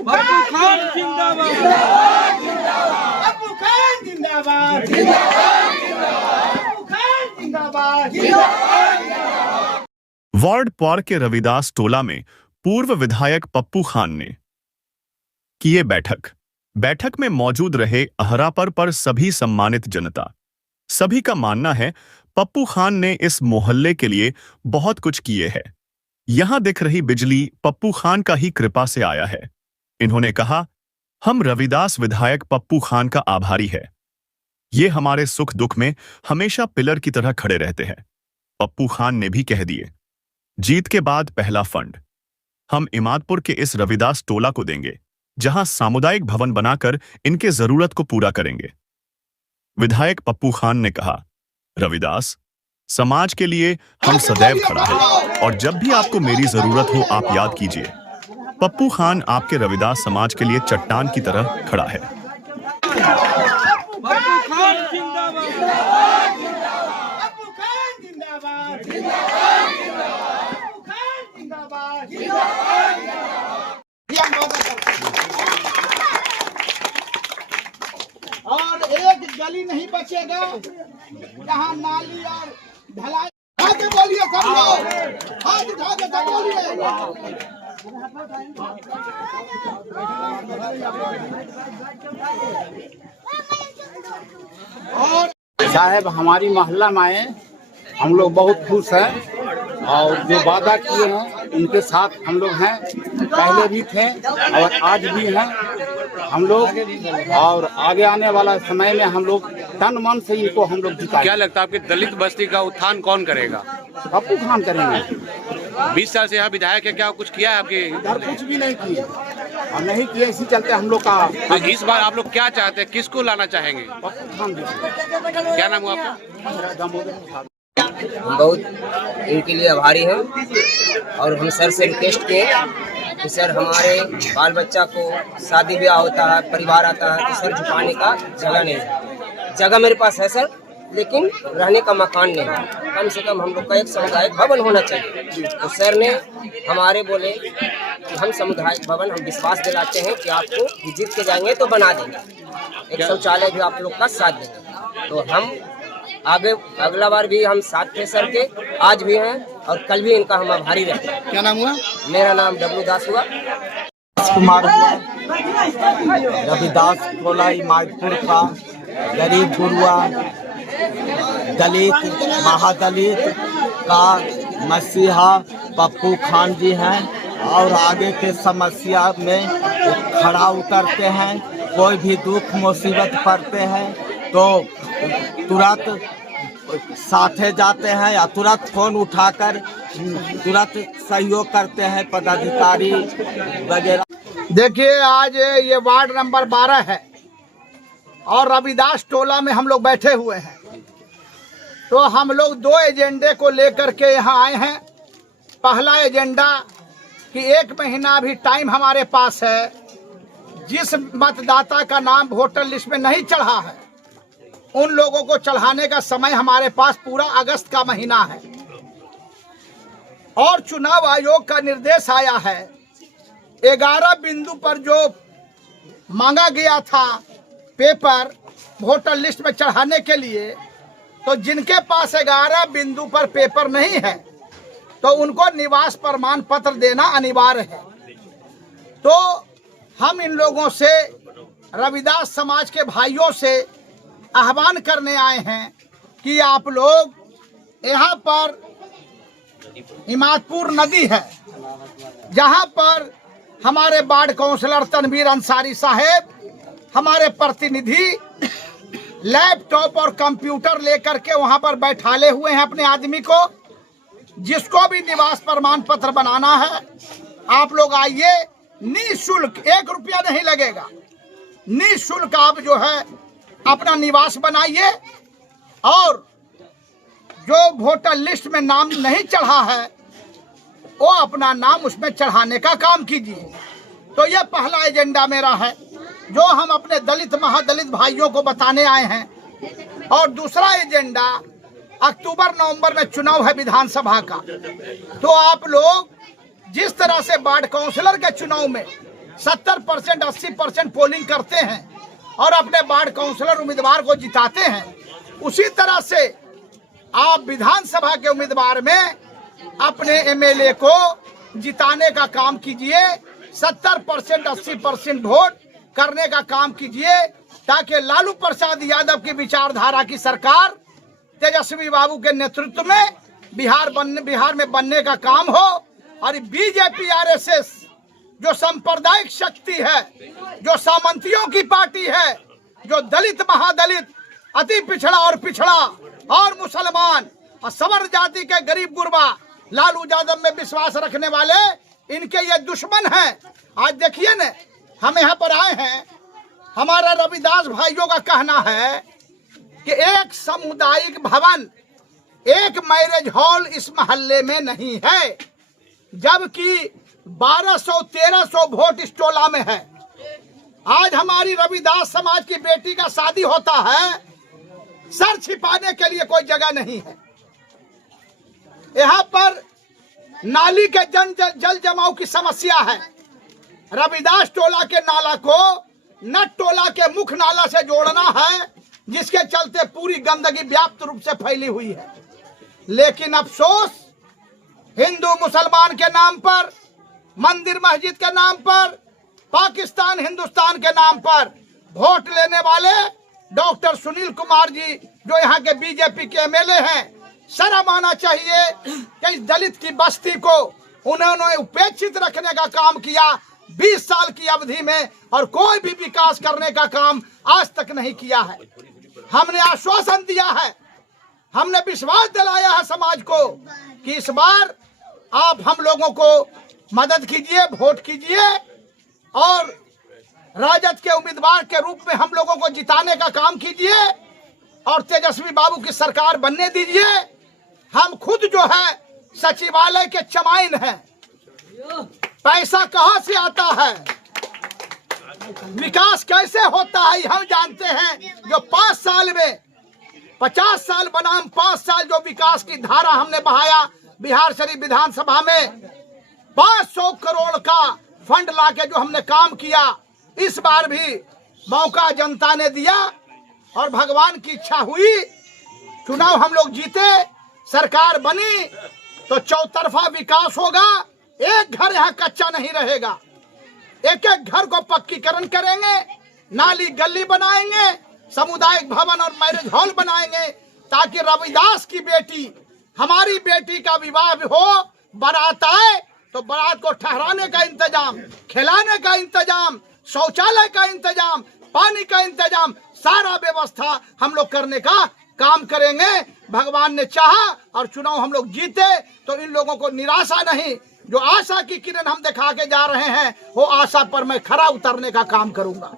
पप्पू खान जिंदाबाद, पप्पू खान जिंदाबाद, पप्पू खान जिंदाबाद। वार्ड पौर के रविदास टोला में पूर्व विधायक पप्पू खान ने किए बैठक में मौजूद रहे अहरापर पर सभी सम्मानित जनता। सभी का मानना है पप्पू खान ने इस मोहल्ले के लिए बहुत कुछ किए हैं। यहां दिख रही बिजली पप्पू खान का ही कृपा से आया है। इन्होंने कहा, हम रविदास विधायक पप्पू खान का आभारी है। ये हमारे सुख दुख में हमेशा पिलर की तरह खड़े रहते हैं। पप्पू खान ने भी कह दिए, जीत के बाद पहला फंड हम इमादपुर के इस रविदास टोला को देंगे, जहां सामुदायिक भवन बनाकर इनके जरूरत को पूरा करेंगे। विधायक पप्पू खान ने कहा, रविदास समाज के लिए हम सदैव खड़ा है और जब भी आपको मेरी जरूरत हो आप याद कीजिए। पप्पू खान आपके रविदास समाज के लिए चट्टान की तरह खड़ा है। पप्पू खान जिंदाबाद, पप्पू खान जिंदाबाद, पप्पू खान जिंदाबाद। और एक गली नहीं बचेगा जहाँ नाली और ढलाई। हाथ बोलिए सब लोग, हाथ उठा के सब बोलिए। और साहब हमारी मोहल्ला में आए, हम लोग बहुत खुश हैं और जो वादा किए हैं उनके साथ हम लोग हैं, पहले भी थे और आज भी हैं हम लोग, और आगे आने वाला समय में हम लोग तन मन से इनको हम लोग जिताएंगे। क्या लगता है आपकी दलित बस्ती का उत्थान कौन करेगा? पप्पू खान करेंगे। 20 साल से यहाँ विधायक है, क्या कुछ किया है आपके? इधर कुछ भी नहीं किए और नहीं किए, इसी चलते हम लोग का। तो इस बार आप लोग क्या चाहते हैं, किसको लाना चाहेंगे? पप्पू खान जी। क्या नाम हुआ आपका? हम बहुत इनके लिए आभारी हैं और हम सर से रिक्वेस्ट किए कि सर हमारे बाल बच्चा को शादी ब्याह होता है, परिवार आता है तो सर झुकाने का जगह नहीं है। जगह मेरे पास है सर, लेकिन रहने का मकान नहीं है। कम से कम हम लोग का एक सामुदायिक भवन होना चाहिए। तो सर ने हमारे बोले कि हम सामुदायिक भवन, हम विश्वास दिलाते हैं कि आपको जीत के जाएंगे तो बना देंगे। एक शौचालय भी आप लोग का साथ देंगे। तो हम आगे अगला बार भी हम साथ थे सर के, आज भी हैं और कल भी इनका हम आभारी रहते हैं। क्या नाम हुआ? मेरा नाम डब्लू दास हुआ। कुमार हुआ। रविदास टोला इमादपुर का गरीब गुरुआ, दलित महादलित का मसीहा पप्पू खान जी हैं और आगे के समस्या में खड़ा उतरते हैं। कोई भी दुख मुसीबत पड़ते हैं तो तुरंत साथे जाते हैं या तुरंत फोन उठाकर तुरंत सहयोग करते हैं पदाधिकारी वगैरह। देखिए, आज ये वार्ड नंबर 12 है और रविदास टोला में हम लोग बैठे हुए हैं। तो हम लोग 2 एजेंडे को लेकर के यहाँ आए हैं। पहला एजेंडा कि 1 महीना भी टाइम हमारे पास है। जिस मतदाता का नाम वोटर लिस्ट में नहीं चढ़ा है उन लोगों को चढ़ाने का समय हमारे पास पूरा अगस्त का महीना है। और चुनाव आयोग का निर्देश आया है 11 बिंदु पर जो मांगा गया था पेपर वोटर लिस्ट में चढ़ाने के लिए, तो जिनके पास 11 बिंदु पर पेपर नहीं है तो उनको निवास प्रमाण पत्र देना अनिवार्य है। तो हम इन लोगों से, रविदास समाज के भाइयों से आह्वान करने आए हैं कि आप लोग यहाँ पर इमादपुर नदी है, जहाँ पर हमारे वार्ड काउंसलर तनवीर अंसारी साहेब, हमारे प्रतिनिधि लैपटॉप और कंप्यूटर लेकर के वहाँ पर बैठाले हुए हैं अपने आदमी को। जिसको भी निवास प्रमाण पत्र बनाना है आप लोग आइए, निःशुल्क, 1 रुपया नहीं लगेगा, निःशुल्क आप जो है अपना निवास बनाइए और जो वोटर लिस्ट में नाम नहीं चढ़ा है वो अपना नाम उसमें चढ़ाने का काम कीजिए। तो ये पहला एजेंडा मेरा है जो हम अपने दलित महादलित भाइयों को बताने आए हैं। और दूसरा एजेंडा, अक्टूबर नवंबर में चुनाव है विधानसभा का, तो आप लोग जिस तरह से वार्ड काउंसलर के चुनाव में 70% 80% पोलिंग करते हैं और अपने वार्ड काउंसलर उम्मीदवार को जिताते हैं, उसी तरह से आप विधानसभा के उम्मीदवार में अपने एमएलए को जिताने का काम कीजिए। 70% 80% वोट करने का काम कीजिए, ताकि लालू प्रसाद यादव की विचारधारा की सरकार तेजस्वी बाबू के नेतृत्व में बिहार में बनने का काम हो। और बीजेपी आरएसएस जो सांप्रदायिक शक्ति है, जो सामंतियों की पार्टी है, जो दलित महादलित, अति पिछड़ा और मुसलमान और सवर जाति के गरीब गुरबा लालू यादव में विश्वास रखने वाले इनके ये दुश्मन हैं। आज देखिए न, हम यहाँ पर आए हैं, हमारा रविदास भाइयों का कहना है कि एक सामुदायिक भवन, एक मैरिज हॉल इस मोहल्ले में नहीं है, जबकि 1200-1300 वोट इस टोला में है। आज हमारी रविदास समाज की बेटी का शादी होता है, सर छिपाने के लिए कोई जगह नहीं है। यहाँ पर नाली के जल जमाव की समस्या है। रविदास टोला के नाला को नट टोला के मुख्य नाला से जोड़ना है, जिसके चलते पूरी गंदगी व्याप्त रूप से फैली हुई है। लेकिन अफसोस, हिंदू मुसलमान के नाम पर, मंदिर मस्जिद के नाम पर, पाकिस्तान हिंदुस्तान के नाम पर वोट लेने वाले डॉक्टर सुनील कुमार जी, जो यहाँ के बीजेपी के एमएलए हैं, शर्म आना चाहिए कि इस दलित की बस्ती को उन्होंने उपेक्षित रखने का काम किया 20 साल की अवधि में, और कोई भी विकास करने का काम आज तक नहीं किया है। हमने आश्वासन दिया है, हमने विश्वास दिलाया है समाज को कि इस बार आप हम लोगों को मदद कीजिए, वोट कीजिए और राजद के उम्मीदवार के रूप में हम लोगों को जिताने का काम कीजिए और तेजस्वी बाबू की सरकार बनने दीजिए। हम खुद जो है सचिवालय के चमाइन हैं, पैसा कहां से आता है, विकास कैसे होता है हम जानते हैं। जो 5 साल में 50 साल बनाम 5 साल जो विकास की धारा हमने बहाया बिहार शरीफ विधानसभा में, 500 करोड़ का फंड लाके जो हमने काम किया, इस बार भी मौका जनता ने दिया और भगवान की इच्छा हुई, चुनाव हम लोग जीते, सरकार बनी तो चौतरफा विकास होगा। एक घर यहाँ कच्चा नहीं रहेगा, एक एक घर को पक्कीकरण करेंगे, नाली गली बनाएंगे, सामुदायिक भवन और मैरिज हॉल बनाएंगे, ताकि रविदास की बेटी, हमारी बेटी का विवाह हो, बारात आए तो बारात को ठहराने का इंतजाम, खिलाने का इंतजाम, शौचालय का इंतजाम, पानी का इंतजाम, सारा व्यवस्था हम लोग करने का काम करेंगे। भगवान ने चाहा और चुनाव हम लोग जीते तो इन लोगों को निराशा नहीं, जो आशा की किरण हम दिखा के जा रहे हैं, वो आशा पर मैं खरा उतरने का काम करूंगा।